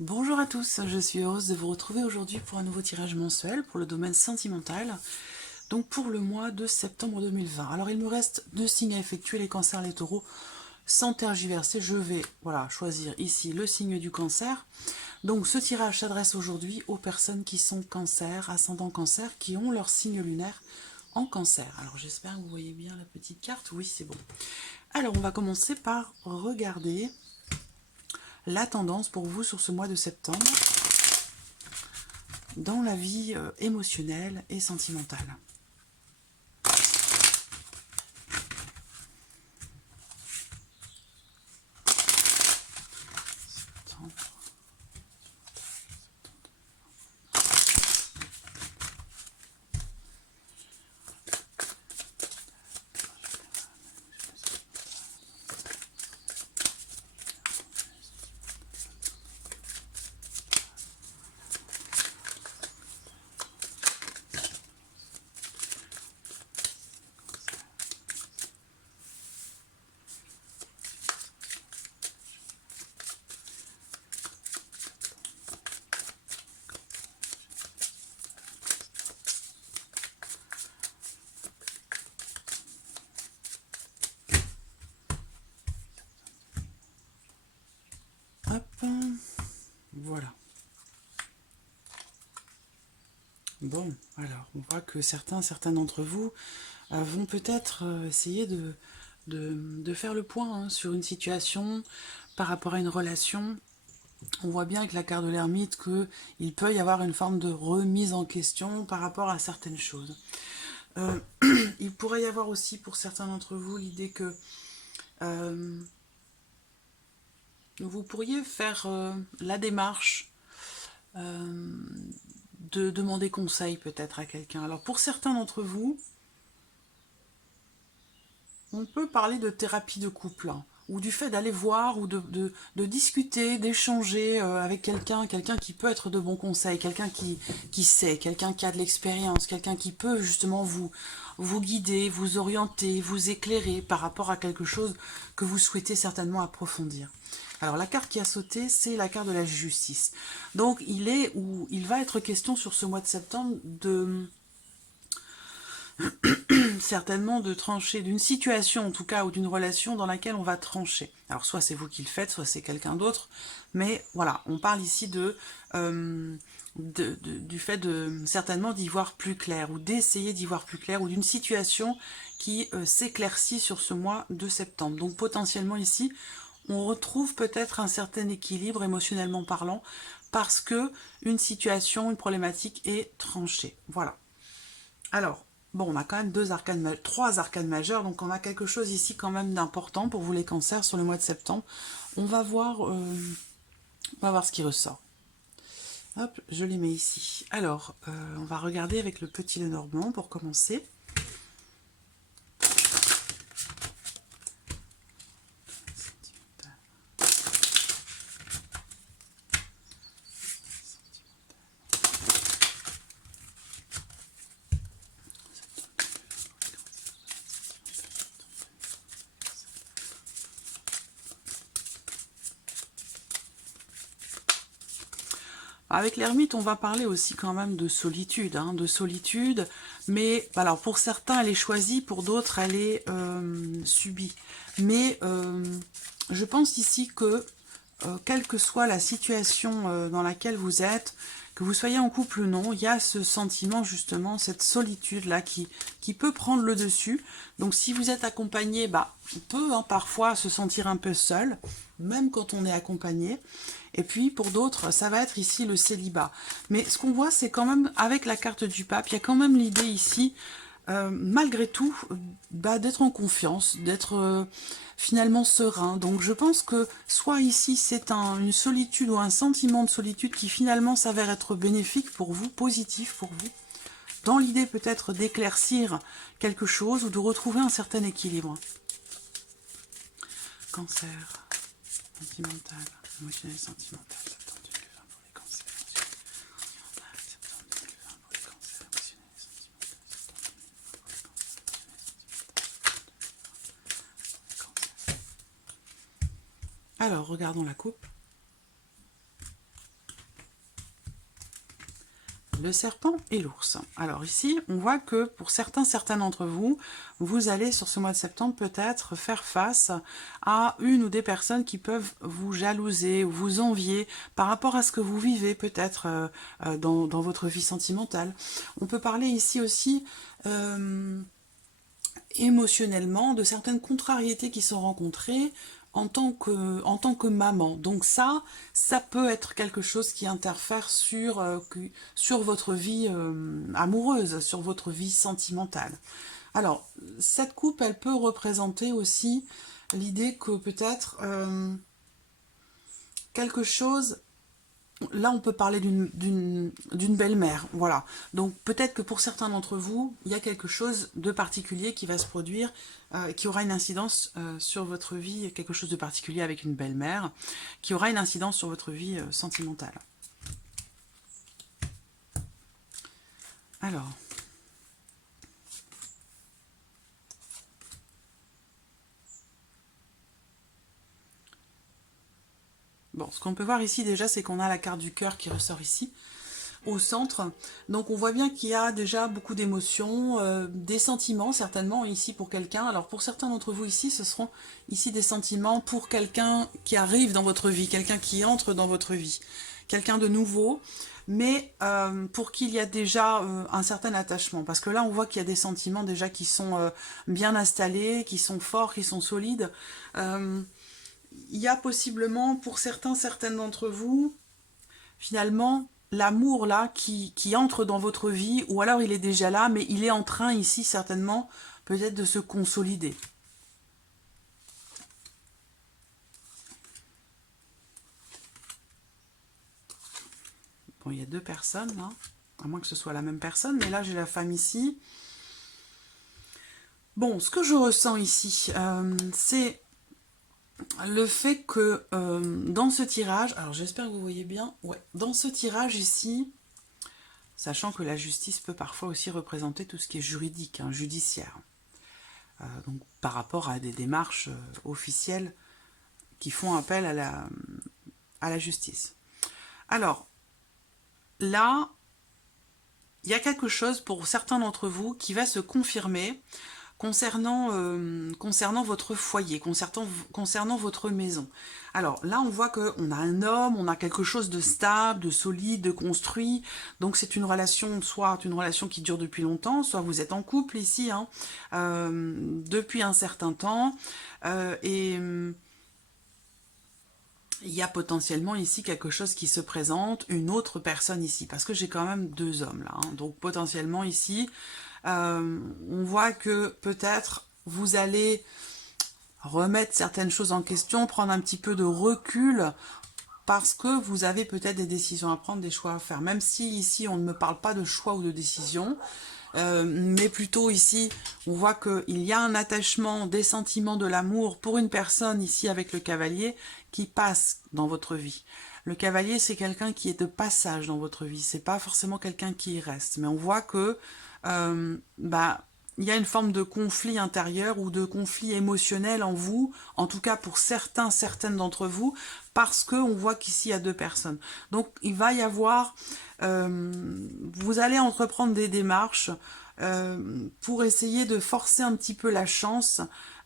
Bonjour à tous, je suis heureuse de vous retrouver aujourd'hui pour un nouveau tirage mensuel pour le domaine sentimental, donc pour le mois de septembre 2020. Alors il me reste 2 signes à effectuer, les cancers, les taureaux. Sans tergiverser, je vais choisir ici le signe du cancer. Donc ce tirage s'adresse aujourd'hui aux personnes qui sont cancer, ascendant cancer, qui ont leur signe lunaire en cancer. Alors j'espère que vous voyez bien la petite carte, oui c'est bon. Alors on va commencer par regarder la tendance pour vous sur ce mois de septembre dans la vie émotionnelle et sentimentale. Hop, voilà. Bon, alors, on voit que certains d'entre vous vont peut-être essayer de faire le point sur une situation par rapport à une relation. On voit bien avec la carte de l'ermite qu'il peut y avoir une forme de remise en question par rapport à certaines choses. Il pourrait y avoir aussi pour certains d'entre vous l'idée que vous pourriez faire la démarche de demander conseil peut-être à quelqu'un. Alors pour certains d'entre vous, on peut parler de thérapie de couple, hein, ou du fait d'aller voir, ou de discuter, d'échanger avec quelqu'un qui peut être de bons conseils, quelqu'un qui sait, quelqu'un qui a de l'expérience, quelqu'un qui peut justement vous guider, vous orienter, vous éclairer par rapport à quelque chose que vous souhaitez certainement approfondir. Alors la carte qui a sauté, c'est la carte de la justice. Donc il va être question sur ce mois de septembre de certainement de trancher, d'une situation en tout cas, ou d'une relation dans laquelle on va trancher. Alors soit c'est vous qui le faites, soit c'est quelqu'un d'autre, mais voilà, on parle ici du fait de certainement d'y voir plus clair, ou d'essayer d'y voir plus clair, ou d'une situation qui s'éclaircit sur ce mois de septembre. Donc potentiellement ici, on retrouve peut-être un certain équilibre émotionnellement parlant, parce que une situation, une problématique est tranchée. Voilà. Alors, bon, on a quand même trois arcanes majeures, donc on a quelque chose ici quand même d'important pour vous les cancers sur le mois de septembre. On va voir ce qui ressort. Hop, je les mets ici. Alors, on va regarder avec le petit Lenormand pour commencer. Avec l'ermite, on va parler aussi quand même de solitude, mais alors pour certains elle est choisie, pour d'autres elle est subie. Mais je pense ici que quelle que soit la situation dans laquelle vous êtes, que vous soyez en couple ou non, il y a ce sentiment justement, cette solitude-là qui peut prendre le dessus. Donc si vous êtes accompagné, on peut parfois se sentir un peu seul, même quand on est accompagné. Et puis pour d'autres, ça va être ici le célibat. Mais ce qu'on voit, c'est quand même, avec la carte du pape, il y a quand même l'idée ici, malgré tout, d'être en confiance, d'être finalement serein. Donc je pense que soit ici c'est une solitude ou un sentiment de solitude qui finalement s'avère être bénéfique pour vous, positif pour vous, dans l'idée peut-être d'éclaircir quelque chose ou de retrouver un certain équilibre. Cancer, sentimental, émotionnel, sentimental, septembre 2020 pour les cancers, émotionnel, septembre 2020 pour les cancers, émotionnel, sentimental, septembre 2020 pour les cancers. Alors, regardons la coupe. le serpent et l'ours. Alors ici, on voit que pour certains d'entre vous, vous allez sur ce mois de septembre peut-être faire face à une ou des personnes qui peuvent vous jalouser ou vous envier par rapport à ce que vous vivez peut-être dans votre vie sentimentale. On peut parler ici aussi émotionnellement de certaines contrariétés qui sont rencontrées en tant que maman. Donc ça peut être quelque chose qui interfère sur votre vie amoureuse, sur votre vie sentimentale. Alors, cette coupe, elle peut représenter aussi l'idée que peut-être quelque chose... Là, on peut parler d'une belle-mère, voilà. Donc, peut-être que pour certains d'entre vous, il y a quelque chose de particulier qui va se produire, qui aura une incidence sur votre vie, quelque chose de particulier avec une belle-mère, qui aura une incidence sur votre vie sentimentale. Alors... Bon, ce qu'on peut voir ici déjà, c'est qu'on a la carte du cœur qui ressort ici, au centre. Donc on voit bien qu'il y a déjà beaucoup d'émotions, des sentiments certainement ici pour quelqu'un. Alors pour certains d'entre vous ici, ce seront ici des sentiments pour quelqu'un qui arrive dans votre vie, quelqu'un qui entre dans votre vie, quelqu'un de nouveau, mais pour qui il y a déjà un certain attachement. Parce que là, on voit qu'il y a des sentiments déjà qui sont bien installés, qui sont forts, qui sont solides. Il y a possiblement, pour certaines d'entre vous, finalement, l'amour là qui entre dans votre vie, ou alors il est déjà là, mais il est en train ici, certainement, peut-être de se consolider. Bon, il y a deux personnes là, à moins que ce soit la même personne, mais là j'ai la femme ici. Bon, ce que je ressens ici, c'est... le fait que dans ce tirage, alors j'espère que vous voyez bien, ouais, dans ce tirage ici, sachant que la justice peut parfois aussi représenter tout ce qui est juridique, hein, judiciaire, donc par rapport à des démarches officielles qui font appel à la justice. Alors, là, il y a quelque chose pour certains d'entre vous qui va se confirmer concernant votre foyer, concernant votre maison. Alors là, on voit qu'on a un homme, on a quelque chose de stable, de solide, de construit. Donc c'est une relation, soit une relation qui dure depuis longtemps, soit vous êtes en couple ici, hein, depuis un certain temps. Et il y a potentiellement ici quelque chose qui se présente, une autre personne ici, parce que j'ai quand même deux hommes là. Hein, donc potentiellement ici... on voit que peut-être vous allez remettre certaines choses en question, prendre un petit peu de recul parce que vous avez peut-être des décisions à prendre, des choix à faire. Même si ici on ne me parle pas de choix ou de décision, mais plutôt ici on voit qu'il y a un attachement, des sentiments, de l'amour pour une personne ici avec le cavalier qui passe dans votre vie. Le cavalier, c'est quelqu'un qui est de passage dans votre vie, c'est pas forcément quelqu'un qui y reste, mais on voit que il y a une forme de conflit intérieur ou de conflit émotionnel en vous, en tout cas pour certaines d'entre vous, parce qu'on voit qu'ici il y a deux personnes. Donc il va y avoir, vous allez entreprendre des démarches pour essayer de forcer un petit peu la chance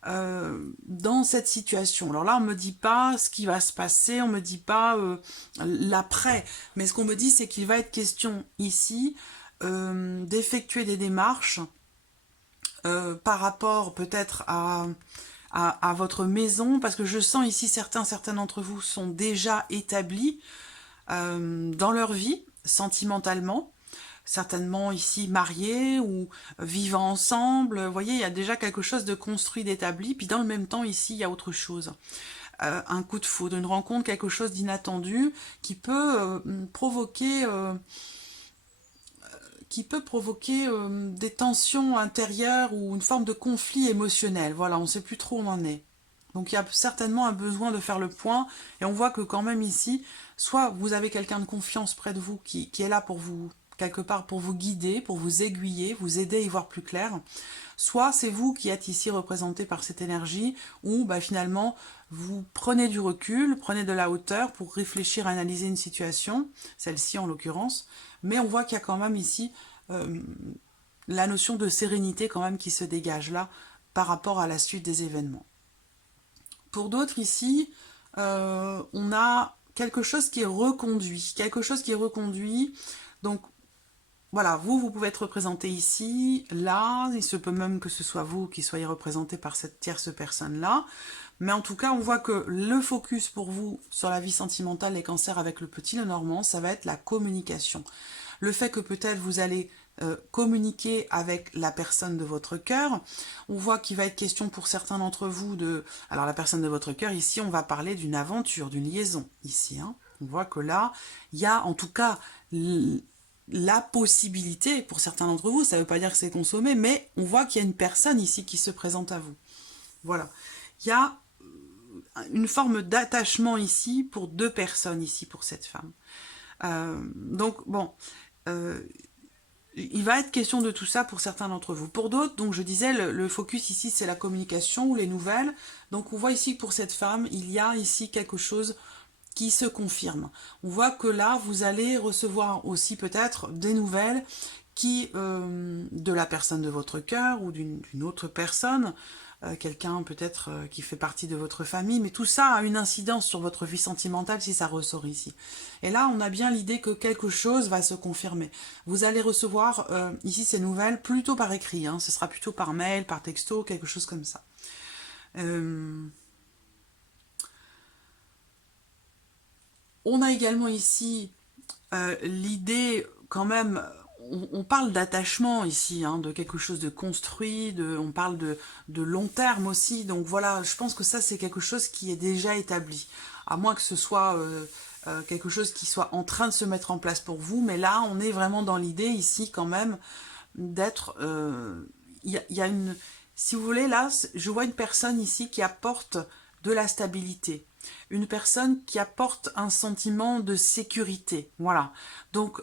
dans cette situation. Alors là, on me dit pas ce qui va se passer, on me dit pas l'après, mais ce qu'on me dit, c'est qu'il va être question ici d'effectuer des démarches par rapport peut-être à votre maison, parce que je sens ici certains d'entre vous sont déjà établis dans leur vie, sentimentalement, certainement ici mariés ou vivant ensemble. Vous voyez, il y a déjà quelque chose de construit, d'établi, puis dans le même temps, ici, il y a autre chose. Un coup de foudre, une rencontre, quelque chose d'inattendu qui peut provoquer... des tensions intérieures ou une forme de conflit émotionnel. Voilà, on ne sait plus trop où on en est. Donc il y a certainement un besoin de faire le point, et on voit que quand même ici, soit vous avez quelqu'un de confiance près de vous qui est là pour vous, quelque part pour vous guider, pour vous aiguiller, vous aider à y voir plus clair, soit c'est vous qui êtes ici représenté par cette énergie, où finalement vous prenez du recul, prenez de la hauteur pour réfléchir, analyser une situation, celle-ci en l'occurrence, mais on voit qu'il y a quand même ici la notion de sérénité quand même qui se dégage là par rapport à la suite des événements. Pour d'autres ici, on a quelque chose qui est reconduit, donc voilà, vous pouvez être représenté ici, là, il se peut même que ce soit vous qui soyez représenté par cette tierce personne-là, mais en tout cas, on voit que le focus pour vous sur la vie sentimentale, les cancers avec le petit Lenormand, ça va être la communication. Le fait que peut-être vous allez communiquer avec la personne de votre cœur. On voit qu'il va être question pour certains d'entre vous de... Alors la personne de votre cœur, ici, on va parler d'une aventure, d'une liaison, ici. Hein. On voit que là, il y a en tout cas la possibilité, pour certains d'entre vous, ça ne veut pas dire que c'est consommé, mais on voit qu'il y a une personne ici qui se présente à vous. Voilà. Il y a une forme d'attachement ici pour deux personnes ici, pour cette femme. Donc, bon, il va être question de tout ça pour certains d'entre vous. Pour d'autres, donc je disais, le focus ici, c'est la communication ou les nouvelles. Donc, on voit ici que pour cette femme, il y a ici quelque chose qui se confirme. On voit que là, vous allez recevoir aussi peut-être des nouvelles qui, de la personne de votre cœur ou d'une autre personne, quelqu'un peut-être qui fait partie de votre famille, mais tout ça a une incidence sur votre vie sentimentale si ça ressort ici. Et là, on a bien l'idée que quelque chose va se confirmer. Vous allez recevoir ici ces nouvelles plutôt par écrit, hein, ce sera plutôt par mail, par texto, quelque chose comme ça. On a également ici l'idée quand même, on parle d'attachement ici, hein, de quelque chose de construit, on parle de long terme aussi, donc voilà, je pense que ça c'est quelque chose qui est déjà établi, à moins que ce soit quelque chose qui soit en train de se mettre en place pour vous, mais là on est vraiment dans l'idée ici quand même d'être, y a une, si vous voulez là, je vois une personne ici qui apporte de la stabilité, une personne qui apporte un sentiment de sécurité, voilà. Donc,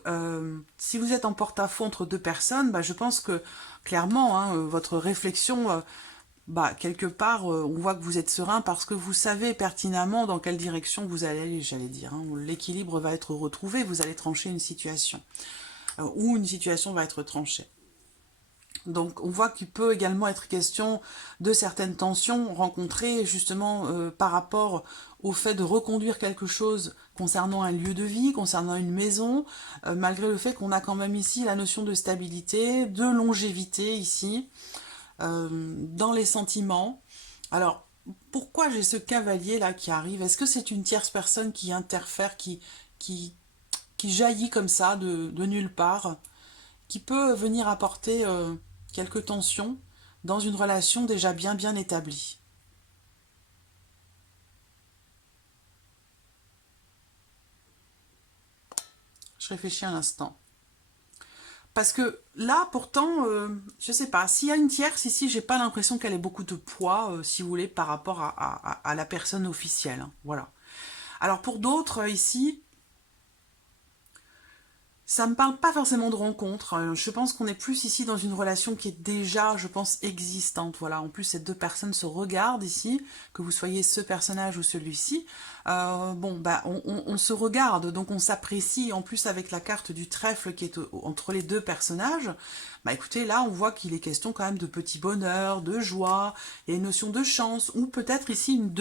si vous êtes en porte-à-faux entre deux personnes, bah, je pense que, clairement, hein, votre réflexion, bah, quelque part, on voit que vous êtes serein parce que vous savez pertinemment dans quelle direction vous allez aller, j'allais dire. Hein. L'équilibre va être retrouvé, vous allez trancher une situation, ou une situation va être tranchée. Donc on voit qu'il peut également être question de certaines tensions rencontrées justement par rapport au fait de reconduire quelque chose concernant un lieu de vie, concernant une maison, malgré le fait qu'on a quand même ici la notion de stabilité, de longévité ici, dans les sentiments. Alors pourquoi j'ai ce cavalier là qui arrive? Est-ce que c'est une tierce personne qui interfère, qui jaillit comme ça de nulle part, qui peut venir apporter quelques tensions dans une relation déjà bien établie. Je réfléchis un instant. Parce que là, pourtant, je sais pas, s'il y a une tierce ici, j'ai pas l'impression qu'elle ait beaucoup de poids, si vous voulez, par rapport à la personne officielle. Hein, voilà. Alors pour d'autres, ici, ça me parle pas forcément de rencontre. Je pense qu'on est plus ici dans une relation qui est déjà, je pense, existante. Voilà. En plus, ces deux personnes se regardent ici, que vous soyez ce personnage ou celui-ci. Bon, bah, on se regarde, donc on s'apprécie. En plus, avec la carte du trèfle qui est entre les deux personnages, bah écoutez, là, on voit qu'il est question quand même de petit bonheur, de joie, il y a une notion de chance, ou peut-être ici une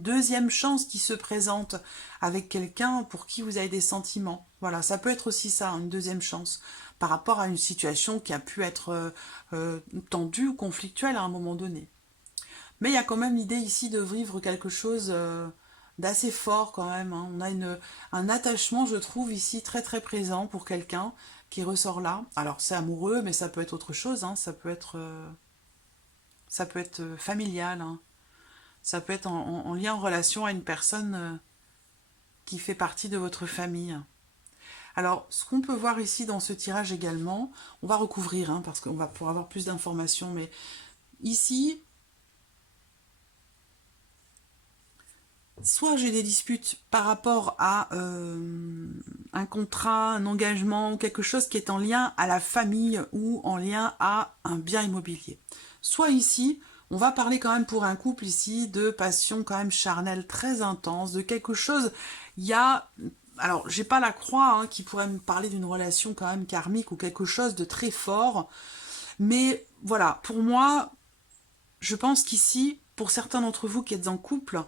deuxième chance qui se présente avec quelqu'un pour qui vous avez des sentiments. Voilà, ça peut être aussi ça, une deuxième chance, par rapport à une situation qui a pu être tendue ou conflictuelle à un moment donné. Mais il y a quand même l'idée ici de vivre quelque chose d'assez fort quand même. Hein. On a un attachement, je trouve, ici très présent pour quelqu'un qui ressort là. Alors c'est amoureux, mais ça peut être autre chose. Hein. Ça peut être familial. Hein. Ça peut être en lien, en relation à une personne qui fait partie de votre famille. Alors, ce qu'on peut voir ici dans ce tirage également, on va recouvrir, hein, parce qu'on va pouvoir avoir plus d'informations, mais ici, soit j'ai des disputes par rapport à un contrat, un engagement, quelque chose qui est en lien à la famille ou en lien à un bien immobilier. Soit ici, on va parler quand même pour un couple ici de passion quand même charnelle très intense, de quelque chose, il y a alors, j'ai pas la croix hein, qui pourrait me parler d'une relation quand même karmique ou quelque chose de très fort. Mais voilà, pour moi, je pense qu'ici, pour certains d'entre vous qui êtes en couple,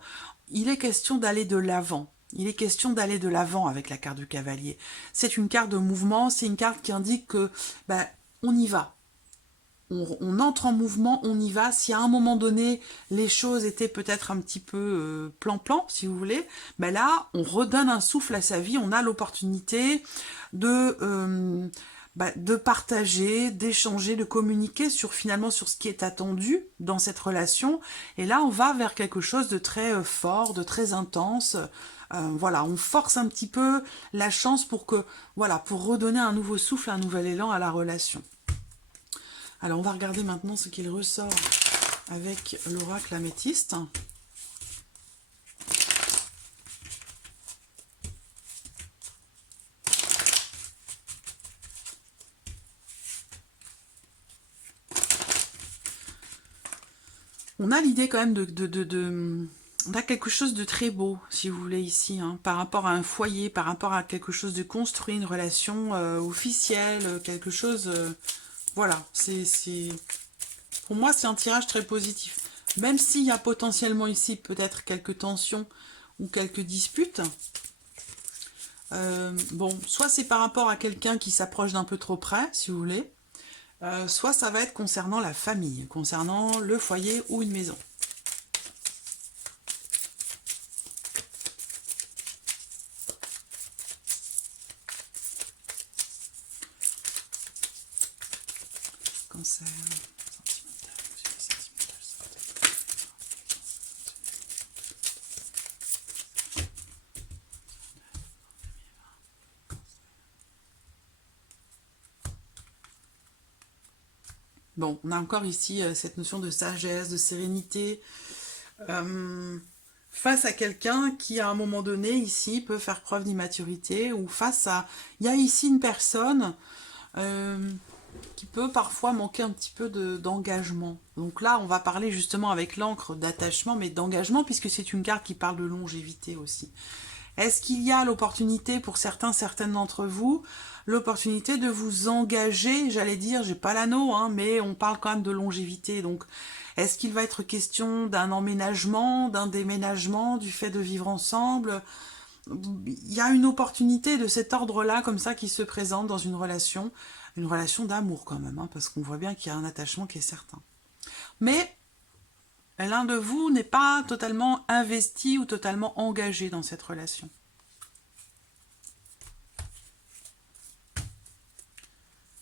il est question d'aller de l'avant. Il est question d'aller de l'avant avec la carte du cavalier. C'est une carte de mouvement, c'est une carte qui indique que ben, on y va. On entre en mouvement, on y va. Si à un moment donné, les choses étaient peut-être un petit peu plan-plan, si vous voulez, ben là, on redonne un souffle à sa vie. On a l'opportunité de partager, d'échanger, de communiquer sur finalement sur ce qui est attendu dans cette relation. Et là, on va vers quelque chose de très fort, de très intense. Voilà, on force un petit peu la chance pour que, voilà, pour redonner un nouveau souffle, un nouvel élan à la relation. Alors, on va regarder maintenant ce qu'il ressort avec l'oracle améthyste. On a l'idée quand même on a quelque chose de très beau, si vous voulez, ici, hein, par rapport à un foyer, par rapport à quelque chose de construit, une relation officielle, quelque chose... voilà, pour moi, c'est un tirage très positif. Même s'il y a potentiellement ici peut-être quelques tensions ou quelques disputes, bon, soit c'est par rapport à quelqu'un qui s'approche d'un peu trop près, si vous voulez, soit ça va être concernant la famille, concernant le foyer ou une maison. Cancer, bon, on a encore ici cette notion de sagesse, de sérénité, face à quelqu'un qui, à un moment donné, ici, peut faire preuve d'immaturité, ou face à... Il y a ici une personne qui peut parfois manquer un petit peu d'engagement. Donc là, on va parler justement avec l'encre d'attachement, mais d'engagement, puisque c'est une carte qui parle de longévité aussi. Est-ce qu'il y a l'opportunité pour certaines d'entre vous, l'opportunité de vous engager, j'allais dire, j'ai pas l'anneau, hein, mais on parle quand même de longévité, donc est-ce qu'il va être question d'un emménagement, d'un déménagement, du fait de vivre ensemble? Il y a une opportunité de cet ordre-là, comme ça, qui se présente dans une relation d'amour quand même, hein, parce qu'on voit bien qu'il y a un attachement qui est certain. Mais l'un de vous n'est pas totalement investi ou totalement engagé dans cette relation.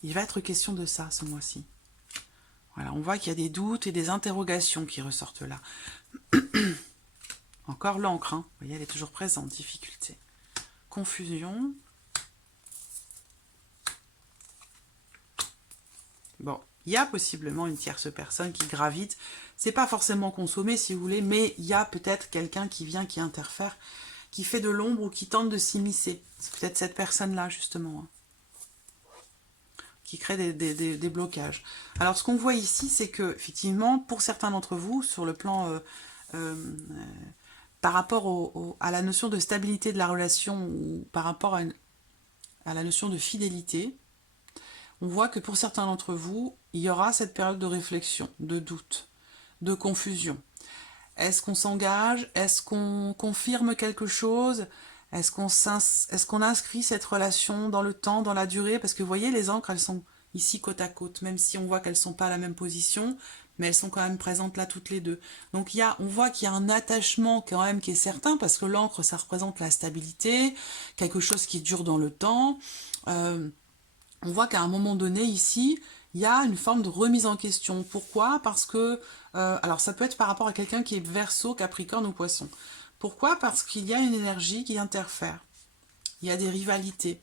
Il va être question de ça ce mois-ci. Voilà, on voit qu'il y a des doutes et des interrogations qui ressortent là. Encore l'encre, hein. Vous voyez, elle est toujours présente, difficulté. Confusion. Bon, il y a possiblement une tierce personne qui gravite. C'est pas forcément consommé, si vous voulez, mais il y a peut-être quelqu'un qui vient, qui interfère, qui fait de l'ombre ou qui tente de s'immiscer. C'est peut-être cette personne-là, justement, hein, qui crée des blocages. Alors, ce qu'on voit ici, c'est que, effectivement, pour certains d'entre vous, sur le plan... par rapport à la notion de stabilité de la relation ou par rapport à la notion de fidélité, on voit que pour certains d'entre vous, il y aura cette période de réflexion, de doute, de confusion. Est-ce qu'on s'engage? Est-ce qu'on confirme quelque chose? Est-ce qu'on inscrit cette relation dans le temps, dans la durée? Parce que vous voyez, les encres, elles sont ici côte à côte, même si on voit qu'elles ne sont pas à la même position, mais elles sont quand même présentes là toutes les deux. Donc on voit qu'il y a un attachement quand même qui est certain, parce que l'encre, ça représente la stabilité, quelque chose qui dure dans le temps. On voit qu'à un moment donné, ici, il y a une forme de remise en question. Pourquoi? Parce que, alors ça peut être par rapport à quelqu'un qui est Verseau, Capricorne ou Poisson. Pourquoi? Parce qu'il y a une énergie qui interfère. Il y a des rivalités,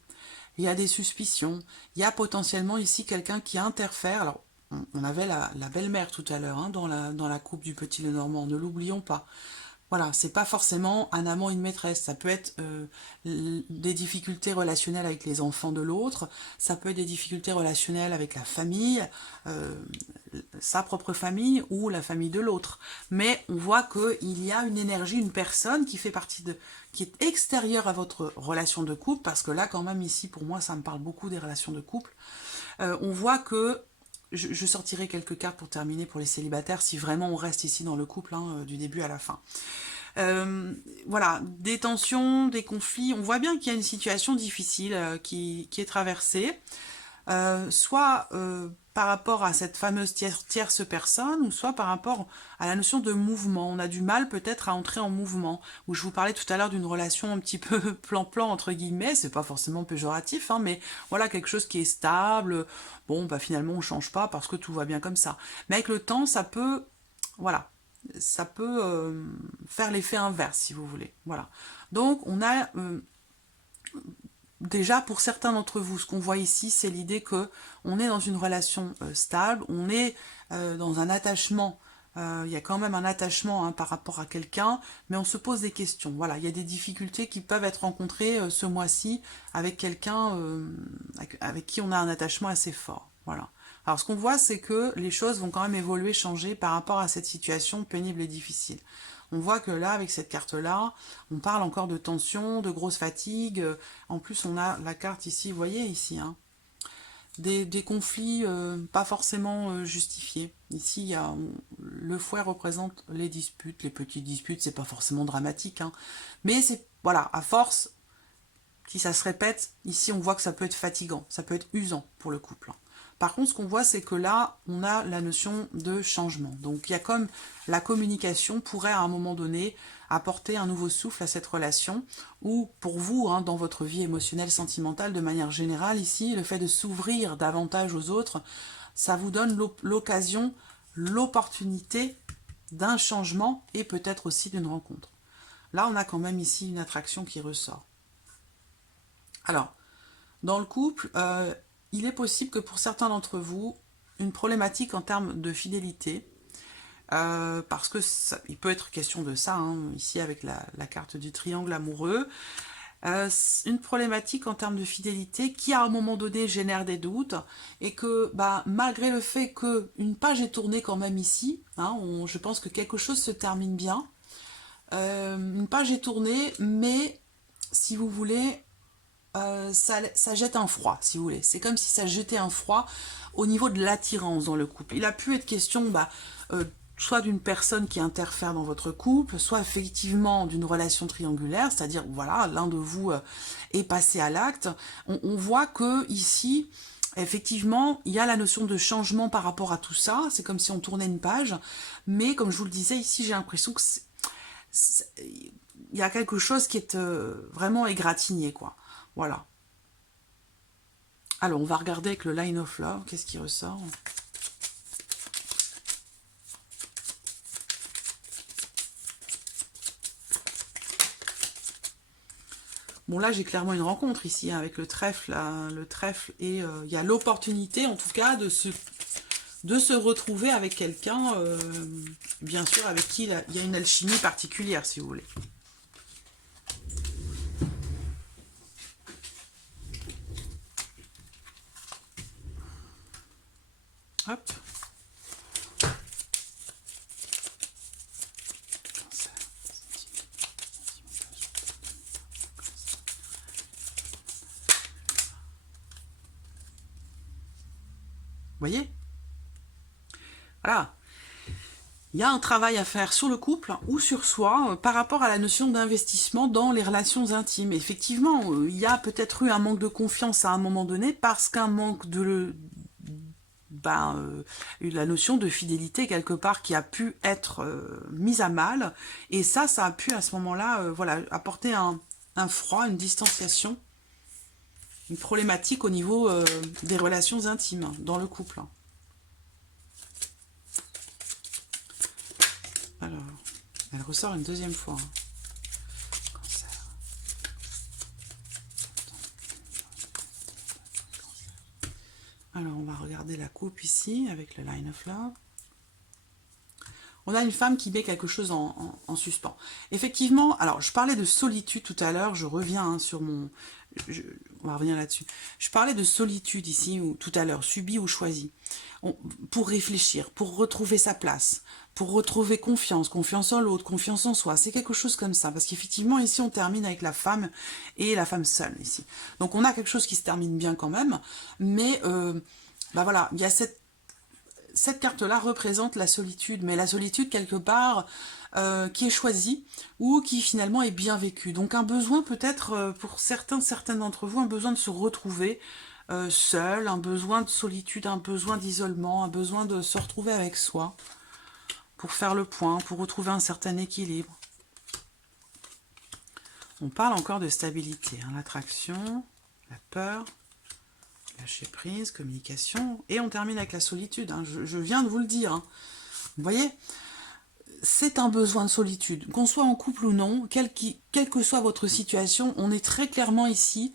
il y a des suspicions, il y a potentiellement ici quelqu'un qui interfère. Alors, on avait la belle-mère tout à l'heure, hein, dans la coupe du Petit Lenormand, ne l'oublions pas. Voilà, c'est pas forcément un amant, une maîtresse. Ça peut être des difficultés relationnelles avec les enfants de l'autre, ça peut être des difficultés relationnelles avec la famille, euh, sa propre famille ou la famille de l'autre. Mais on voit qu'il y a une énergie, une personne qui fait partie de, qui est extérieure à votre relation de couple, parce que là, quand même, ici, pour moi, ça me parle beaucoup des relations de couple. On voit que je sortirai quelques cartes pour terminer pour les célibataires, si vraiment on reste ici dans le couple, hein, du début à la fin. Voilà, des tensions, des conflits. On voit bien qu'il y a une situation difficile qui est traversée, soit par rapport à cette fameuse tierce personne, ou soit par rapport à la notion de mouvement. On a du mal peut-être à entrer en mouvement. Où je vous parlais tout à l'heure d'une relation un petit peu plan-plan, entre guillemets, c'est pas forcément péjoratif, hein, mais voilà, quelque chose qui est stable. Bon, bah finalement, on change pas parce que tout va bien comme ça. Mais avec le temps, ça peut... Voilà, ça peut faire l'effet inverse, si vous voulez. Voilà. Donc, on a déjà, pour certains d'entre vous, ce qu'on voit ici, c'est l'idée que on est dans une relation stable, on est dans un attachement. Il y a quand même un attachement, hein, par rapport à quelqu'un, mais on se pose des questions. Voilà, il y a des difficultés qui peuvent être rencontrées ce mois-ci avec quelqu'un avec qui on a un attachement assez fort. Voilà. Alors, ce qu'on voit, c'est que les choses vont quand même évoluer, changer par rapport à cette situation pénible et difficile. On voit que là, avec cette carte-là, on parle encore de tension, de grosse fatigue. En plus, on a la carte ici, vous voyez ici, hein, des conflits pas forcément justifiés. Ici, le fouet représente les disputes, les petites disputes, c'est pas forcément dramatique, hein, mais c'est, voilà, à force, si ça se répète, ici on voit que ça peut être fatigant, ça peut être usant pour le couple. Par contre, ce qu'on voit, c'est que là, on a la notion de changement. Donc, il y a comme la communication pourrait, à un moment donné, apporter un nouveau souffle à cette relation, ou pour vous, hein, dans votre vie émotionnelle, sentimentale, de manière générale, ici, le fait de s'ouvrir davantage aux autres, ça vous donne l'occasion, l'opportunité d'un changement et peut-être aussi d'une rencontre. Là, on a quand même ici une attraction qui ressort. Alors, dans le couple, il est possible que pour certains d'entre vous, une problématique en termes de fidélité, parce que il peut être question de ça, hein, ici avec la carte du triangle amoureux, une problématique en termes de fidélité qui à un moment donné génère des doutes, et que bah, malgré le fait qu'une page est tournée quand même ici, hein, je pense que quelque chose se termine bien, une page est tournée, mais si vous voulez, ça jette un froid, si vous voulez. C'est comme si ça jetait un froid au niveau de l'attirance dans le couple. Il a pu être question, bah, soit d'une personne qui interfère dans votre couple, soit effectivement d'une relation triangulaire, c'est-à-dire, voilà, l'un de vous est passé à l'acte. On voit que ici, effectivement, il y a la notion de changement par rapport à tout ça. C'est comme si on tournait une page. Mais comme je vous le disais, ici, j'ai l'impression que il y a quelque chose qui est vraiment égratigné, quoi. Voilà. Alors, on va regarder avec le Line of Love, qu'est-ce qui ressort. Bon, là, j'ai clairement une rencontre ici, hein, avec le trèfle, là, le trèfle, et il y a l'opportunité, en tout cas, de se retrouver avec quelqu'un, bien sûr, avec qui il y a une alchimie particulière, si vous voulez. Hop. Vous voyez? Voilà. Il y a un travail à faire sur le couple ou sur soi par rapport à la notion d'investissement dans les relations intimes. Effectivement, il y a peut-être eu un manque de confiance à un moment donné parce qu'un manque de... la notion de fidélité quelque part qui a pu être mise à mal, et ça a pu à ce moment-là voilà, apporter un froid, une distanciation, une problématique au niveau des relations intimes dans le couple. Alors, elle ressort une deuxième fois. Cancer. Alors, on va regarder la coupe ici avec le Line of Love. On a une femme qui met quelque chose en suspens. Effectivement, alors je parlais de solitude tout à l'heure, je reviens hein, sur mon... on va revenir là-dessus. Je parlais de solitude ici, ou tout à l'heure, subie ou choisie. Pour réfléchir, pour retrouver sa place, pour retrouver confiance, confiance en l'autre, confiance en soi. C'est quelque chose comme ça. Parce qu'effectivement, ici, on termine avec la femme et la femme seule, ici. Donc, on a quelque chose qui se termine bien quand même. Mais, bah voilà, il y a cette carte-là représente la solitude, mais la solitude quelque part qui est choisie ou qui finalement est bien vécue. Donc un besoin peut-être pour certaines d'entre vous, un besoin de se retrouver seul, un besoin de solitude, un besoin d'isolement, un besoin de se retrouver avec soi pour faire le point, pour retrouver un certain équilibre. On parle encore de stabilité, hein, l'attraction, la peur, lâcher prise, communication, et on termine avec la solitude, hein, je viens de vous le dire. Hein. Vous voyez, c'est un besoin de solitude, qu'on soit en couple ou non, quelle que soit votre situation, on est très clairement ici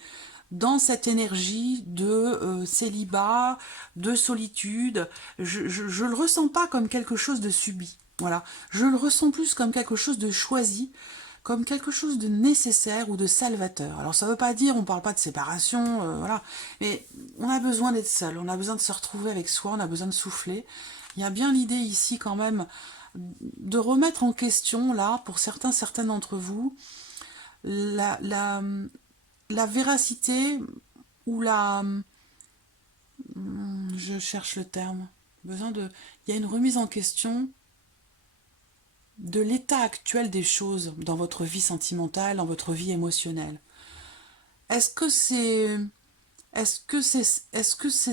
dans cette énergie de célibat, de solitude. Je le ressens pas comme quelque chose de subi, voilà. Je le ressens plus comme quelque chose de choisi, comme quelque chose de nécessaire ou de salvateur. Alors ça veut pas dire, on parle pas de séparation, voilà, mais on a besoin d'être seul, on a besoin de se retrouver avec soi, on a besoin de souffler. Il y a bien l'idée ici quand même de remettre en question, là, pour certaines d'entre vous, la véracité ou je cherche le terme, il y a une remise en question de l'état actuel des choses dans votre vie sentimentale, dans votre vie émotionnelle. Est-ce que c'est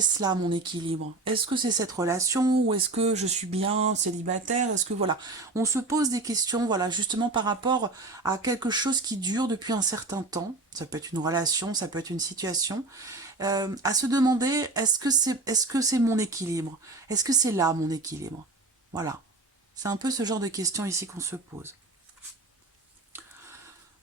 cela mon équilibre? Est-ce que c'est cette relation ou est-ce que je suis bien célibataire? Est-ce que voilà, on se pose des questions, voilà, justement par rapport à quelque chose qui dure depuis un certain temps. Ça peut être une relation, ça peut être une situation. À se demander est-ce que c'est mon équilibre? Est-ce que c'est là mon équilibre? Voilà. C'est un peu ce genre de questions ici qu'on se pose.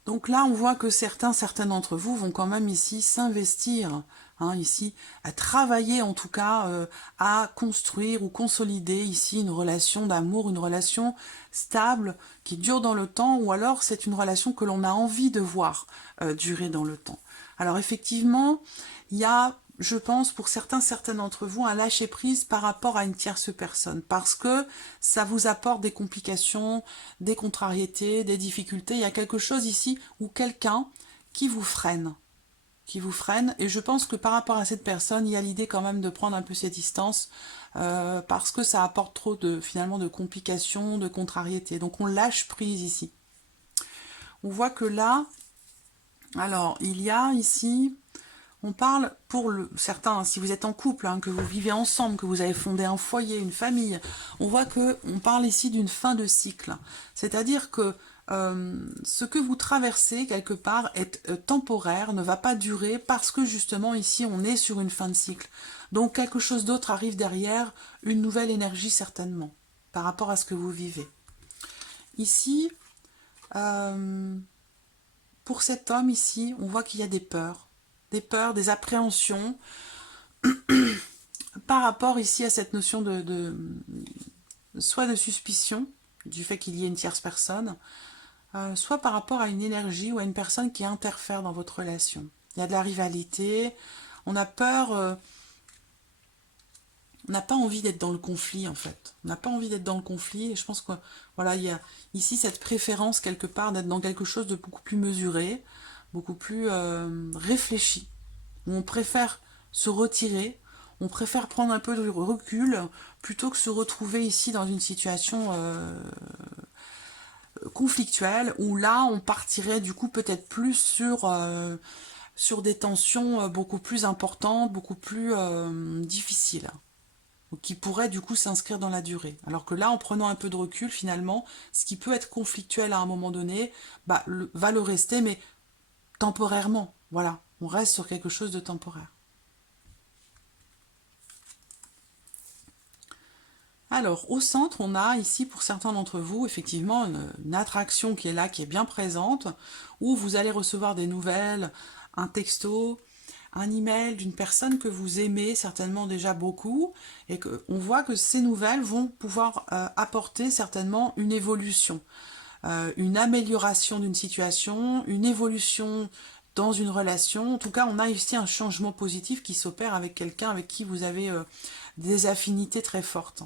Donc là, on voit que certains d'entre vous vont quand même ici s'investir, hein, ici, à travailler en tout cas, à construire ou consolider ici une relation d'amour, une relation stable, qui dure dans le temps, ou alors c'est une relation que l'on a envie de voir durer dans le temps. Alors effectivement, il y a, je pense, pour certaines d'entre vous, un lâcher-prise par rapport à une tierce personne, parce que ça vous apporte des complications, des contrariétés, des difficultés. Il y a quelque chose ici ou quelqu'un qui vous freine, et je pense que par rapport à cette personne, il y a l'idée quand même de prendre un peu ses distances, parce que ça apporte trop finalement de complications, de contrariétés. Donc on lâche prise ici. On voit que là, alors il y a ici... On parle pour certains, si vous êtes en couple, hein, que vous vivez ensemble, que vous avez fondé un foyer, une famille, on voit qu'on parle ici d'une fin de cycle. C'est-à-dire que ce que vous traversez quelque part est temporaire, ne va pas durer parce que justement ici on est sur une fin de cycle. Donc quelque chose d'autre arrive derrière, une nouvelle énergie certainement, par rapport à ce que vous vivez. Ici, pour cet homme ici, on voit qu'il y a des peurs, des appréhensions par rapport ici à cette notion soit de suspicion du fait qu'il y ait une tierce personne, soit par rapport à une énergie ou à une personne qui interfère dans votre relation. Il y a de la rivalité, on a peur, on n'a pas envie d'être dans le conflit en fait. On n'a pas envie d'être dans le conflit et je pense que voilà, il y a ici cette préférence quelque part d'être dans quelque chose de beaucoup plus mesuré, beaucoup plus réfléchi, où on préfère se retirer, on préfère prendre un peu de recul, plutôt que se retrouver ici dans une situation conflictuelle, où là on partirait du coup peut-être plus sur des tensions beaucoup plus importantes, beaucoup plus difficiles, qui pourraient du coup s'inscrire dans la durée. Alors que là, en prenant un peu de recul, finalement, ce qui peut être conflictuel à un moment donné, va le rester, mais temporairement, voilà, on reste sur quelque chose de temporaire. Alors, au centre, on a ici, pour certains d'entre vous, effectivement, une attraction qui est là, qui est bien présente, où vous allez recevoir des nouvelles, un texto, un email d'une personne que vous aimez certainement déjà beaucoup, et qu'on voit que ces nouvelles vont pouvoir apporter certainement une évolution, une amélioration d'une situation, une évolution dans une relation. En tout cas, on a ici un changement positif qui s'opère avec quelqu'un avec qui vous avez des affinités très fortes.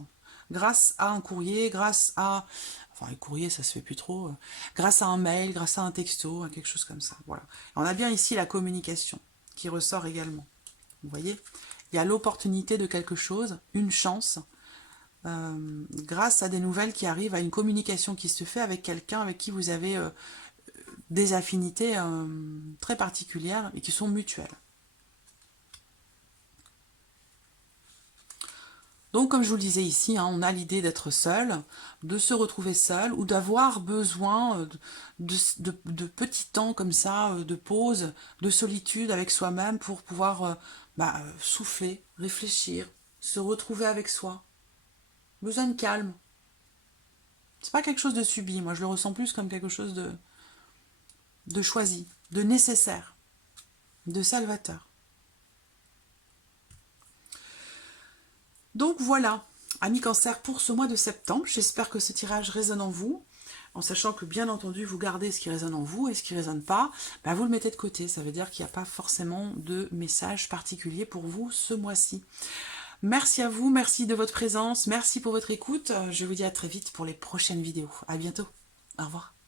Grâce à un courrier, grâce à... Enfin, les courriers, ça se fait plus trop. Grâce à un mail, grâce à un texto, quelque chose comme ça. Voilà. On a bien ici la communication qui ressort également. Vous voyez, il y a l'opportunité de quelque chose, une chance, grâce à des nouvelles qui arrivent, à une communication qui se fait avec quelqu'un avec qui vous avez des affinités très particulières et qui sont mutuelles. Donc, comme je vous le disais ici, on a l'idée d'être seul, de se retrouver seul, ou d'avoir besoin de petits temps comme ça, de pause, de solitude avec soi-même pour pouvoir souffler, réfléchir, se retrouver avec soi. Besoin de calme. C'est pas quelque chose de subi, moi je le ressens plus comme quelque chose de choisi, de nécessaire, de salvateur. Donc voilà, amis Cancer, pour ce mois de septembre, j'espère que ce tirage résonne en vous, en sachant que bien entendu, vous gardez ce qui résonne en vous, et ce qui ne résonne pas, vous le mettez de côté. Ça veut dire qu'il n'y a pas forcément de message particulier pour vous ce mois-ci. Merci à vous, merci de votre présence, merci pour votre écoute. Je vous dis à très vite pour les prochaines vidéos. À bientôt. Au revoir.